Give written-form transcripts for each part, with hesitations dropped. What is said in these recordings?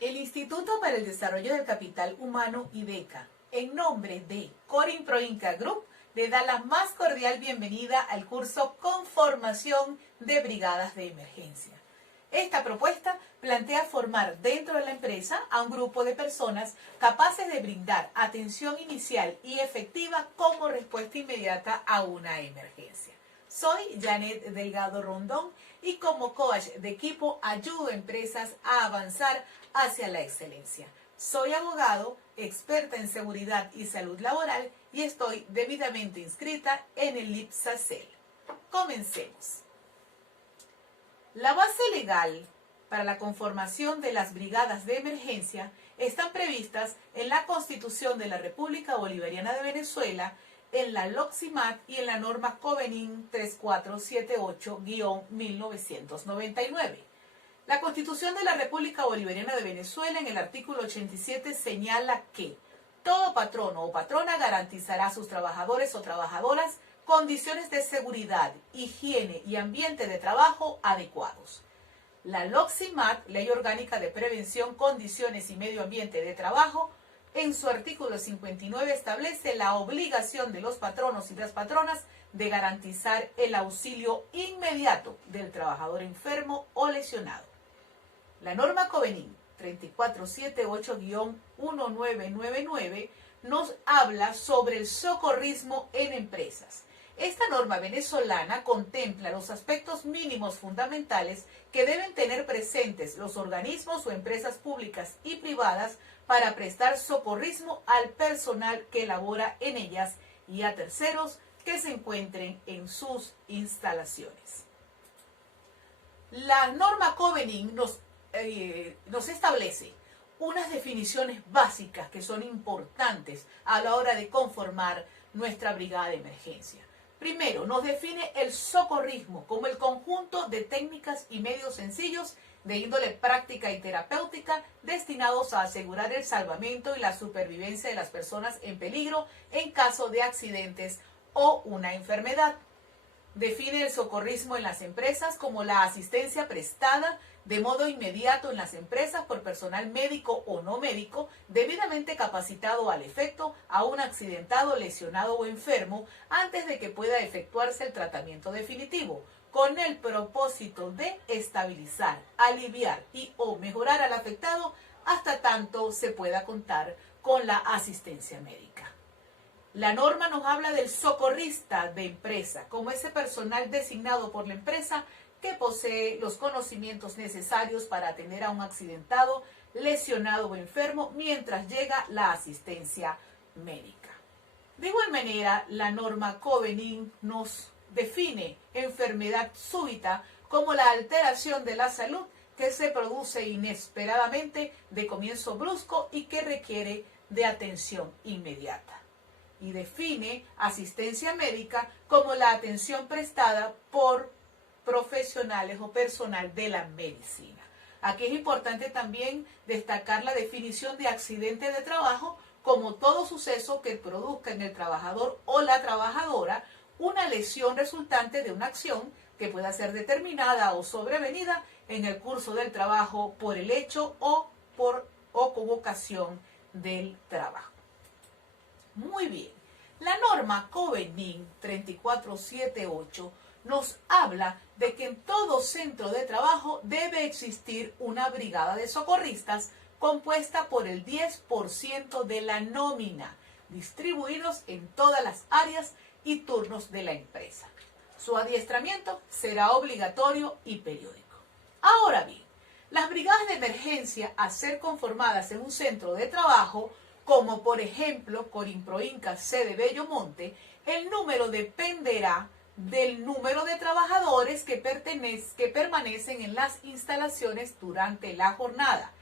El Instituto para el Desarrollo del Capital Humano IDECA, en nombre de Corin Proinca Group, le da la más cordial bienvenida al curso Conformación de Brigadas de Emergencia. Esta propuesta plantea formar dentro de la empresa a un grupo de personas capaces de brindar atención inicial y efectiva como respuesta inmediata a una emergencia. Soy Janet Delgado Rondón y como coach de equipo ayudo a empresas a avanzar hacia la excelencia. Soy abogado, experta en seguridad y salud laboral y estoy debidamente inscrita en el IPSACEL. Comencemos. La base legal para la conformación de las brigadas de emergencia están previstas en la Constitución de la República Bolivariana de Venezuela, en la LOCSIMAT y en la norma Covenin 3478-1999. La Constitución de la República Bolivariana de Venezuela, en el artículo 87, señala que todo patrono o patrona garantizará a sus trabajadores o trabajadoras condiciones de seguridad, higiene y ambiente de trabajo adecuados. La LOCSIMAT, Ley Orgánica de Prevención, Condiciones y Medio Ambiente de Trabajo, en su artículo 59 establece la obligación de los patronos y las patronas de garantizar el auxilio inmediato del trabajador enfermo o lesionado. La norma Covenin 3478-1999 nos habla sobre el socorrismo en empresas. Esta norma venezolana contempla los aspectos mínimos fundamentales que deben tener presentes los organismos o empresas públicas y privadas para prestar socorrismo al personal que labora en ellas y a terceros que se encuentren en sus instalaciones. La norma Covenin nos establece unas definiciones básicas que son importantes a la hora de conformar nuestra brigada de emergencia. Primero, nos define el socorrismo como el conjunto de técnicas y medios sencillos de índole práctica y terapéutica destinados a asegurar el salvamento y la supervivencia de las personas en peligro en caso de accidentes o una enfermedad. Define el socorrismo en las empresas como la asistencia prestada de modo inmediato en las empresas por personal médico o no médico debidamente capacitado al efecto a un accidentado, lesionado o enfermo antes de que pueda efectuarse el tratamiento definitivo, con el propósito de estabilizar, aliviar y o mejorar al afectado hasta tanto se pueda contar con la asistencia médica. La norma nos habla del socorrista de empresa, como ese personal designado por la empresa que posee los conocimientos necesarios para atender a un accidentado, lesionado o enfermo mientras llega la asistencia médica. De igual manera, la norma Covenin nos define enfermedad súbita como la alteración de la salud que se produce inesperadamente de comienzo brusco y que requiere de atención inmediata. Y define asistencia médica como la atención prestada por profesionales o personal de la medicina. Aquí es importante también destacar la definición de accidente de trabajo como todo suceso que produzca en el trabajador o la trabajadora una lesión resultante de una acción que pueda ser determinada o sobrevenida en el curso del trabajo por el hecho o con ocasión del trabajo. Muy bien, la norma Covenin 3478 nos habla de que en todo centro de trabajo debe existir una brigada de socorristas compuesta por el 10% de la nómina, distribuidos en todas las áreas y turnos de la empresa. Su adiestramiento será obligatorio y periódico. Ahora bien, las brigadas de emergencia a ser conformadas en un centro de trabajo, como por ejemplo Corin Proinca sede Bellomonte, el número dependerá del número de trabajadores que permanecen en las instalaciones durante la jornada.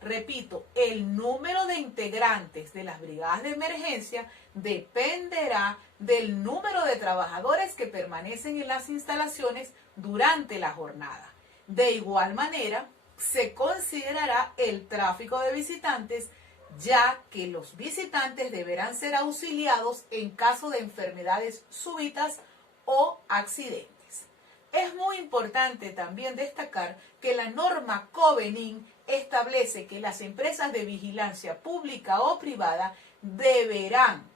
Repito, el número de integrantes de las brigadas de emergencia dependerá del número de trabajadores que permanecen en las instalaciones durante la jornada. De igual manera, se considerará el tráfico de visitantes, ya que los visitantes deberán ser auxiliados en caso de enfermedades súbitas o accidentes. Es muy importante también destacar que la norma Covenin establece que las empresas de vigilancia pública o privada deberán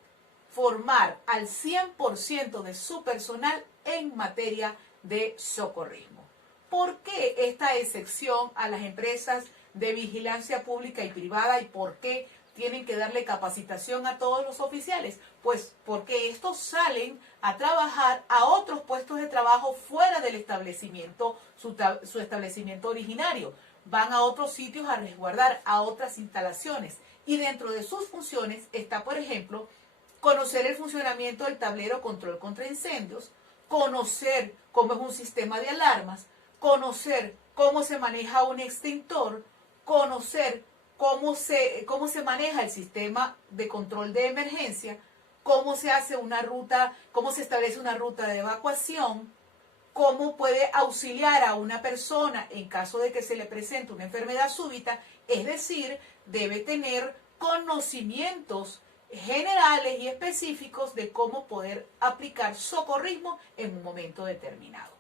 formar al 100% de su personal en materia de socorrismo. ¿Por qué esta excepción a las empresas de vigilancia pública y privada y por qué tienen que darle capacitación a todos los oficiales? Pues porque estos salen a trabajar a otros puestos de trabajo fuera del establecimiento, su establecimiento originario. Van a otros sitios a resguardar, a otras instalaciones. Y dentro de sus funciones está, por ejemplo, conocer el funcionamiento del tablero control contra incendios, conocer cómo es un sistema de alarmas, conocer cómo se maneja un extintor, conocer cómo se maneja el sistema de control de emergencia, cómo se hace una ruta, cómo se establece una ruta de evacuación, cómo puede auxiliar a una persona en caso de que se le presente una enfermedad súbita, es decir, debe tener conocimientos generales y específicos de cómo poder aplicar socorrismo en un momento determinado.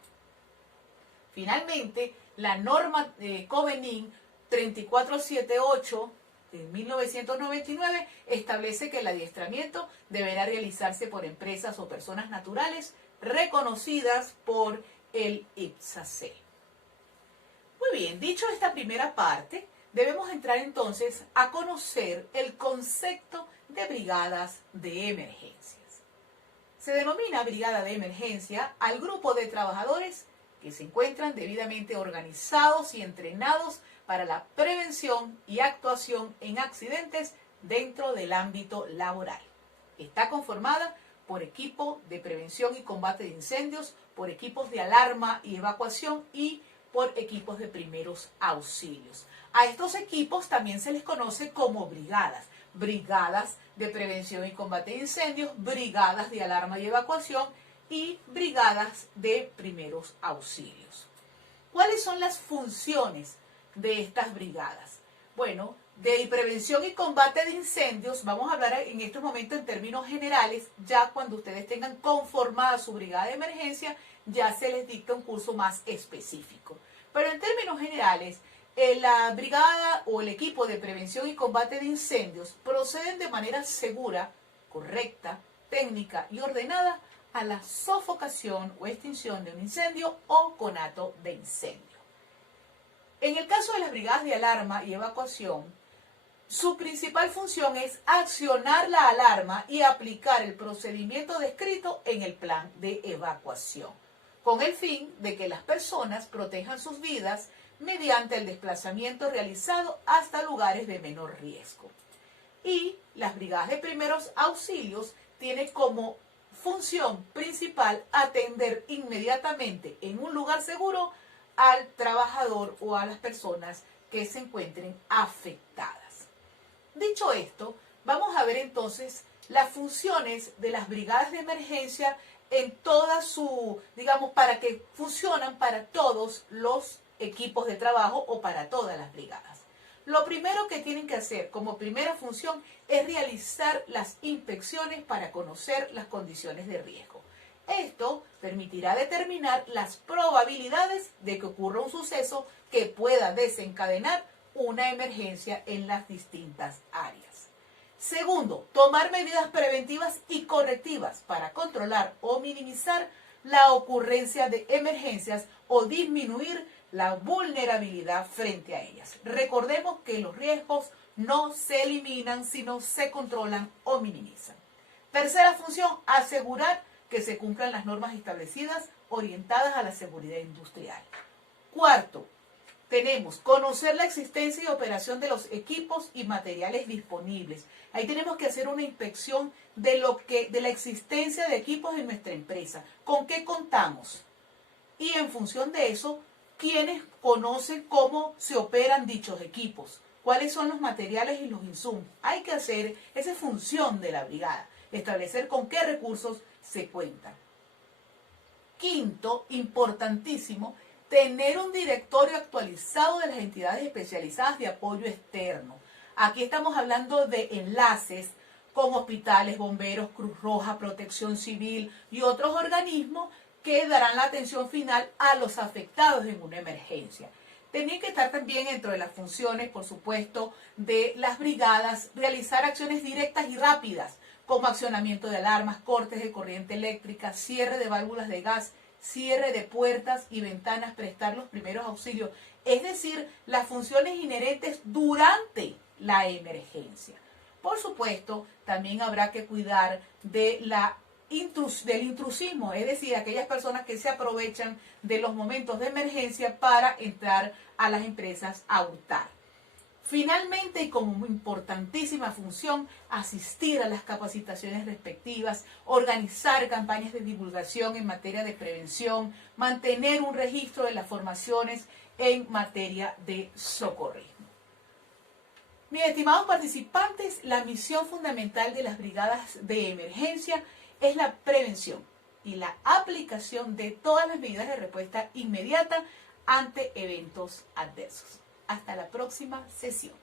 Finalmente, la norma Covenin 3478 de 1999 establece que el adiestramiento deberá realizarse por empresas o personas naturales reconocidas por el IPSAC. Muy bien, dicho esta primera parte, debemos entrar entonces a conocer el concepto de brigadas de emergencias. Se denomina brigada de emergencia al grupo de trabajadores que se encuentran debidamente organizados y entrenados para la prevención y actuación en accidentes dentro del ámbito laboral. Está conformada por equipo de prevención y combate de incendios, por equipos de alarma y evacuación y por equipos de primeros auxilios. A estos equipos también se les conoce como brigadas. Brigadas de prevención y combate de incendios, brigadas de alarma y evacuación y brigadas de primeros auxilios. ¿Cuáles son las funciones de estas brigadas? Bueno, de prevención y combate de incendios vamos a hablar en estos momentos en términos generales. Ya cuando ustedes tengan conformada su brigada de emergencia, ya se les dicta un curso más específico. Pero en términos generales, la brigada o el equipo de prevención y combate de incendios proceden de manera segura, correcta, técnica y ordenada a la sofocación o extinción de un incendio o conato de incendio. En el caso de las brigadas de alarma y evacuación, su principal función es accionar la alarma y aplicar el procedimiento descrito en el plan de evacuación, con el fin de que las personas protejan sus vidas mediante el desplazamiento realizado hasta lugares de menor riesgo. Y las brigadas de primeros auxilios tienen como función principal atender inmediatamente en un lugar seguro al trabajador o a las personas que se encuentren afectadas. Dicho esto, vamos a ver entonces las funciones de las brigadas de emergencia en toda su, digamos, para que funcionan para todos los equipos de trabajo o para todas las brigadas. Lo primero que tienen que hacer como primera función es realizar las inspecciones para conocer las condiciones de riesgo. Esto permitirá determinar las probabilidades de que ocurra un suceso que pueda desencadenar una emergencia en las distintas áreas. Segundo, tomar medidas preventivas y correctivas para controlar o minimizar la ocurrencia de emergencias o disminuir la vulnerabilidad frente a ellas. Recordemos que los riesgos no se eliminan, sino se controlan o minimizan. Tercera función, asegurar que se cumplan las normas establecidas orientadas a la seguridad industrial. Cuarto, tenemos conocer la existencia y operación de los equipos y materiales disponibles. Ahí tenemos que hacer una inspección de la existencia de equipos en nuestra empresa. ¿Con qué contamos? Y en función de eso, ¿quiénes conocen cómo se operan dichos equipos? ¿Cuáles son los materiales y los insumos? Hay que hacer, esa es función de la brigada, establecer con qué recursos se cuentan. Quinto, importantísimo, tener un directorio actualizado de las entidades especializadas de apoyo externo. Aquí estamos hablando de enlaces con hospitales, bomberos, Cruz Roja, Protección Civil y otros organismos que darán la atención final a los afectados en una emergencia. Tenía que estar también dentro de las funciones, por supuesto, de las brigadas, realizar acciones directas y rápidas, como accionamiento de alarmas, cortes de corriente eléctrica, cierre de válvulas de gas, cierre de puertas y ventanas, prestar los primeros auxilios, es decir, las funciones inherentes durante la emergencia. Por supuesto, también habrá que cuidar de del intrusismo, es decir, aquellas personas que se aprovechan de los momentos de emergencia para entrar a las empresas a hurtar. Finalmente, y como importantísima función, asistir a las capacitaciones respectivas, organizar campañas de divulgación en materia de prevención, mantener un registro de las formaciones en materia de socorrismo. Mis estimados participantes, la misión fundamental de las brigadas de emergencia es la prevención y la aplicación de todas las medidas de respuesta inmediata ante eventos adversos. Hasta la próxima sesión.